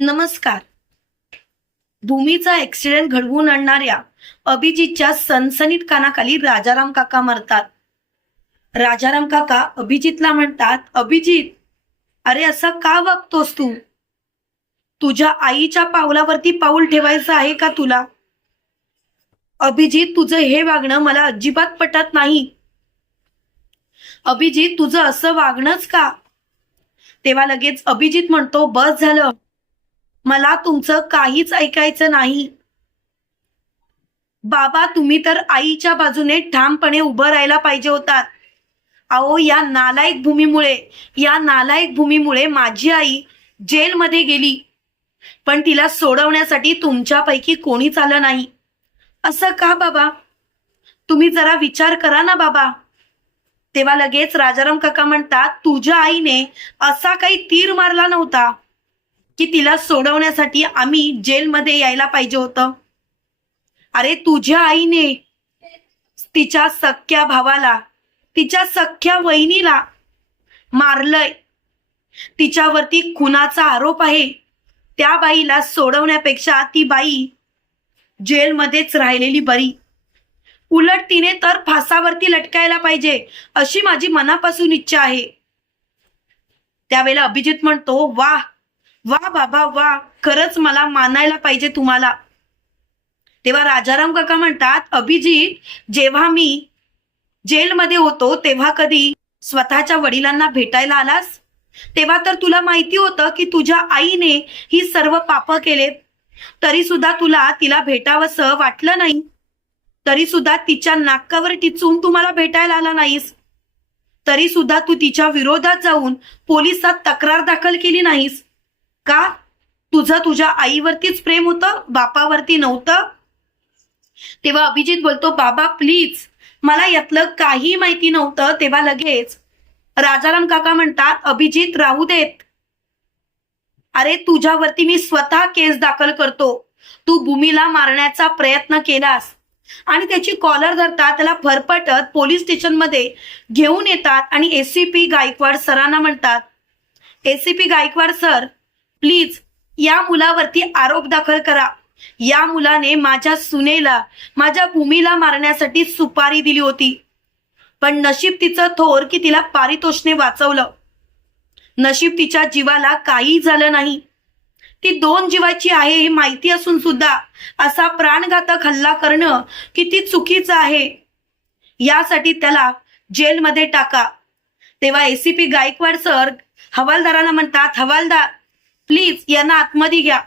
नमस्कार. भूमीचा ऍक्सिडेंट घडवून आणणाऱ्या अभिजितच्या सनसनीत कानाखाली राजाराम काका मरतात. राजाराम काका अभिजितला म्हणतात अभिजित अरे असं का वागतोस तू? तुझ्या आईच्या पावलावरती पाऊल ठेवायचं आहे का तुला? अभिजित तुझं हे वागणं मला अजिबात पटत नाही. अभिजित तुझं असं वागणंच का? तेव्हा लगेच अभिजित म्हणतो बस झालं. मला तुमचं काहीच ऐकायचं नाही. बाबा तुम्ही तर आईच्या बाजूने ठामपणे उभं राहायला पाहिजे होतात अहो या नालायक भूमीमुळे या नालायक भूमीमुळे माझी आई जेलमध्ये गेली. पण तिला सोडवण्यासाठी तुमच्यापैकी कोणीच आलं नाही. असं का बाबा? तुम्ही जरा विचार करा ना बाबा. तेव्हा लगेच राजाराम काका म्हणतात तुझ्या आईने असा काही तीर मारला नव्हता. की तिला सोडवण्यासाठी आम्ही जेलमध्ये यायला पाहिजे होतं. अरे तुझ्या आईने तिच्या सख्या भावाला तिच्या सख्या वहिनीला मारलंय. तिच्यावरती खुनाचा आरोप आहे. त्या बाईला सोडवण्यापेक्षा ती बाई जेलमध्येच राहिलेली बरी. उलट तिने तर फासावरती लटकायला पाहिजे अशी माझी मनापासून इच्छा आहे. त्यावेळेला अभिजित म्हणतो वाह वा बाबा वा. खरंच मला मानायला पाहिजे तुम्हाला. तेव्हा राजाराम काका म्हणतात अभिजित जेव्हा मी जेलमध्ये होतो तेव्हा कधी स्वतःच्या वडिलांना भेटायला आलास? तेव्हा तर तुला माहिती होतं की तुझ्या आईने ही सर्व पाप केलेत. तरी सुद्धा तुला तिला भेटावंसं वाटलं नाही. तरी सुद्धा तिच्या नाकावर टिचून तुम्हाला भेटायला आला नाहीस. तरी सुद्धा तू तिच्या विरोधात जाऊन पोलिसात तक्रार दाखल केली नाहीस. का तुझं तुझ्या आईवरतीच प्रेम होतं बापावरती नव्हतं? तेव्हा अभिजित बोलतो बाबा प्लीज मला यातलं काही माहिती नव्हतं. तेव्हा लगेच राजाराम काका म्हणतात अभिजित राहू देत. अरे तुझ्यावरती मी स्वतः केस दाखल करतो. तू भूमीला मारण्याचा प्रयत्न केलास. आणि त्याची कॉलर धरतात त्याला फरफटत पोलीस स्टेशनमध्ये घेऊन येतात आणि एसीपी गायकवाड सरांना म्हणतात एसीपी गायकवाड सर प्लीज या मुलावरती आरोप दाखल करा. या मुलाने माझ्या सुनेला माझ्या भूमीला मारण्यासाठी सुपारी दिली होती. पण नशीब तिचं थोर की तिला पारितोषने वाचवलं. नशीब तिच्या जीवाला काही झालं नाही. ती दोन जीवाची आहे हे माहिती असून सुद्धा असा प्राणघातक हल्ला करणं किती चुकीचं आहे. यासाठी त्याला जेलमध्ये टाका. तेव्हा एसीपी गायकवाड सर हवालदारांना म्हणतात हवालदार प्लीज यांना आतमध्ये घ्या.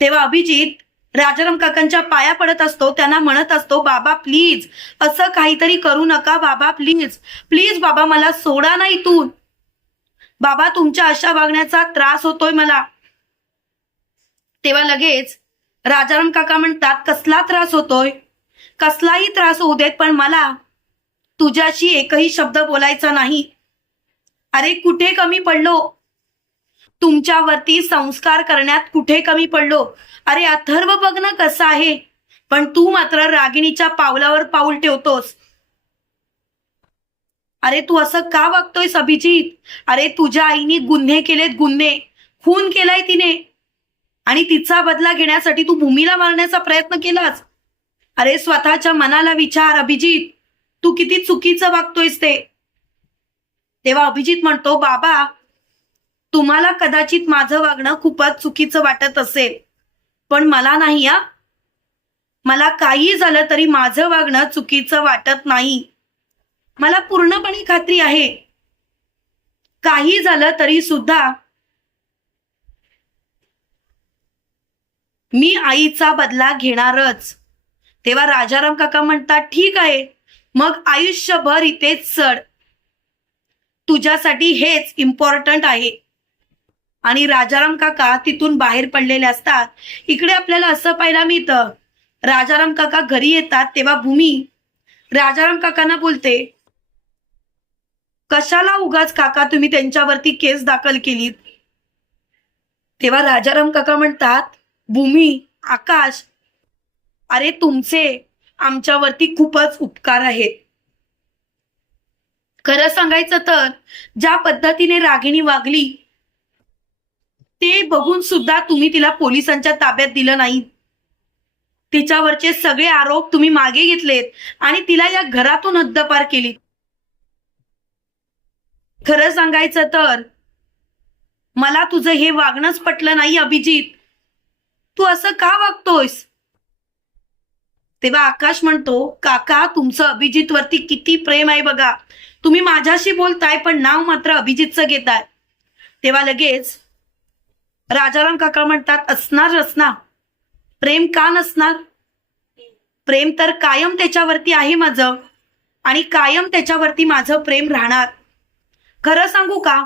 तेव्हा अभिजित राजाराम काकांच्या पाया पडत असतो त्यांना म्हणत असतो बाबा प्लीज असं काहीतरी करू नका बाबा प्लीज प्लीज बाबा मला सोडा ना इथून. बाबा तुमच्या अशा वागण्याचा त्रास होतोय मला. तेव्हा लगेच राजाराम काका म्हणतात कसला त्रास होतोय? कसलाही त्रास होऊ देत पण मला तुझ्याशी एकही शब्द बोलायचा नाही. अरे कुठे कमी पडलो? तुमच्यावरती संस्कार करण्यात कुठे कमी पडलो? अरे अथर्व बघ ना कसं आहे? पण तू मात्र रागिणीच्या पावलावर पाऊल ठेवतोस. अरे तू असं का वागतोयस अभिजित? अरे तुझ्या आईने गुन्हे केलेत गुन्हे. खून केलाय तिने. आणि तिचा बदला घेण्यासाठी तू भूमीला मारण्याचा प्रयत्न केलास. अरे स्वतःच्या मनाला विचार अभिजित. तू किती चुकीचं वागतोयस ते. तेव्हा अभिजित म्हणतो बाबा तुम्हाला कदाचित माझं वागणं खूपच चुकीचं वाटत असेल. पण मला नाही या मला काही झालं तरी माझं वागणं चुकीचं वाटत नाही. मला पूर्णपणे खात्री आहे. काही झालं तरी सुद्धा मी आईचा बदला घेणारच. तेव्हा राजाराम काका म्हणतात ठीक आहे मग आयुष्यभर इथेच चढ. तुझ्यासाठी हेच इम्पॉर्टंट आहे. आणि राजाराम काका तिथून बाहेर पडलेले असतात. इकडे आपल्याला असं पाहायला मिळतं. राजाराम काका घरी येतात तेव्हा भूमी राजाराम काकांना बोलते कशाला उगाच काका तुम्ही त्यांच्यावरती केस दाखल केलीत? तेव्हा राजाराम काका म्हणतात भूमी आकाश अरे तुमचे आमच्यावरती खूपच उपकार आहेत. खरं सांगायचं तर ज्या पद्धतीने रागिणी वागली ते बघून सुद्धा तुम्ही तिला पोलिसांच्या ताब्यात दिलं नाही. तिच्यावरचे सगळे आरोप तुम्ही मागे घेतलेत आणि तिला या घरातून हद्दपार केली. खरं सांगायचं तर मला तुझं हे वागणंच पटलं नाही अभिजित. तू असं का वागतोयस? तेव्हा आकाश म्हणतो काका तुमचं अभिजित वरती किती प्रेम आहे बघा. तुम्ही माझ्याशी बोलताय पण नाव मात्र अभिजितचं घेताय. तेव्हा लगेच राजाराम काका म्हणतात असणार रसना प्रेम का नसणार? प्रेम तर कायम त्याच्यावरती आहे माझं आणि कायम त्याच्यावरती माझं प्रेम राहणार. खरं सांगू का?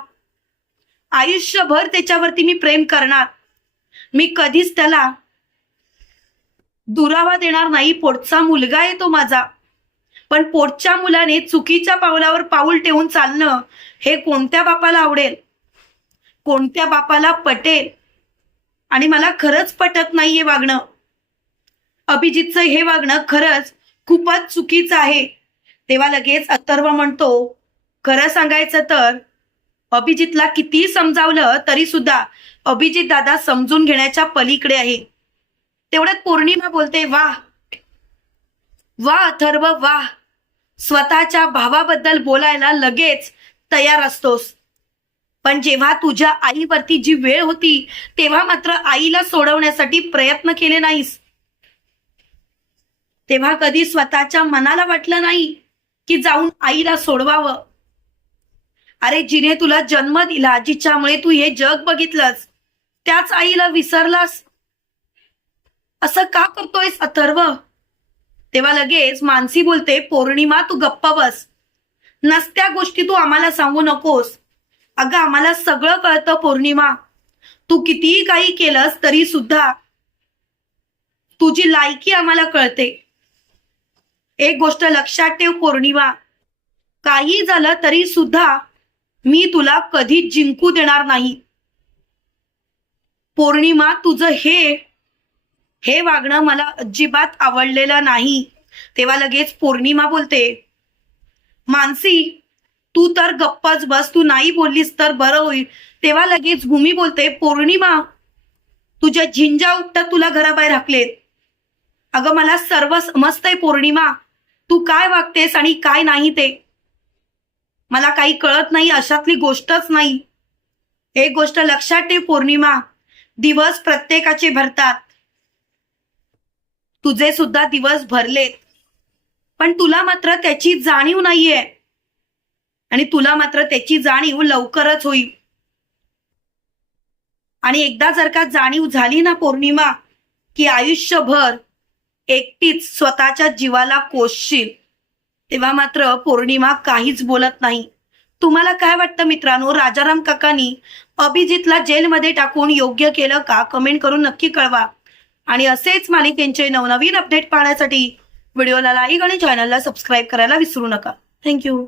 आयुष्यभर त्याच्यावरती मी प्रेम करणार. मी कधीच त्याला दुरावा देणार नाही. पोटचा मुलगा आहे तो माझा. पण पोटच्या मुलाने चुकीच्या पावलावर पाऊल ठेवून चालणं हे कोणत्या बापाला आवडेल? कोणत्या बापाला पटेल? आणि मला खरंच पटत नाहीये वागणं. अभिजितचं हे वागणं खरंच खूपच चुकीचं आहे. तेव्हा लगेच अथर्व म्हणतो खरं सांगायचं तर अभिजितला किती समजावलं तरी सुद्धा अभिजित दादा समजून घेण्याच्या पलीकडे आहे. तेवढ्यात पौर्णिमा बोलते वा वा अथर्व वा स्वतःच्या भावाबद्दल बोलायला लगेच तयार असतोस. पण जेव्हा तुझ्या आईवरती जी वेळ होती तेव्हा मात्र आईला सोडवण्यासाठी प्रयत्न केले नाहीस. तेव्हा कधी स्वतःच्या मनाला वाटलं नाही की जाऊन आईला सोडवावं. अरे जिने तुला जन्म दिला जिच्यामुळे तू हे जग बघितलंस त्याच आईला विसरलास. असं का करतोयस अथर्व? तेव्हा लगेच मानसी बोलते पौर्णिमा तू गप्प बस. नसत्या गोष्टी तू आम्हाला सांगू नकोस. अगं आम्हाला सगळं कळतं पौर्णिमा. तू कितीही काही केलंस तरी सुद्धा तुझी लायकी आम्हाला कळते. एक गोष्ट लक्षात ठेव पौर्णिमा. काही झालं तरी सुद्धा मी तुला कधीच जिंकू देणार नाही. पौर्णिमा तुझं हे हे वागणं मला अजिबात आवडलेलं नाही. तेव्हा लगेच पौर्णिमा बोलते मानसी तू तर गप्पच बस तू नाही बोललीस तर बरं होईल. तेव्हा लगेच भूमी बोलते पौर्णिमा तुझ्या झिंजा उपटत तुला घराबाहेर हाकलेत. अगं मला सर्व समजतंय पौर्णिमा. तू काय वागतेस आणि काय नाही ते. मला काही कळत नाही अशातली गोष्टच नाही. एक गोष्ट लक्षात ठेव पौर्णिमा दिवस प्रत्येकाचे भरतात. तुझे सुद्धा दिवस भरलेत. पण तुला मात्र त्याची जाणीव नाहीये. आणि तुला मात्र त्याची जाणीव लवकरच होईल. आणि एकदा जर का जाणीव झाली ना पौर्णिमा की आयुष्यभर एकटीच स्वतःच्या जीवाला कोसशील तेव्हा मात्र पौर्णिमा काहीच बोलत नाही. तुम्हाला काय वाटतं मित्रांनो? राजाराम काकांनी अभिजितला जेलमध्ये टाकून योग्य केलं का? कमेंट करून नक्की कळवा. आणि असेच मालिकेंचे नवनवीन अपडेट पाहण्यासाठी व्हिडिओला लाईक आणि चॅनलला सबस्क्राईब करायला विसरू नका. थँक्यू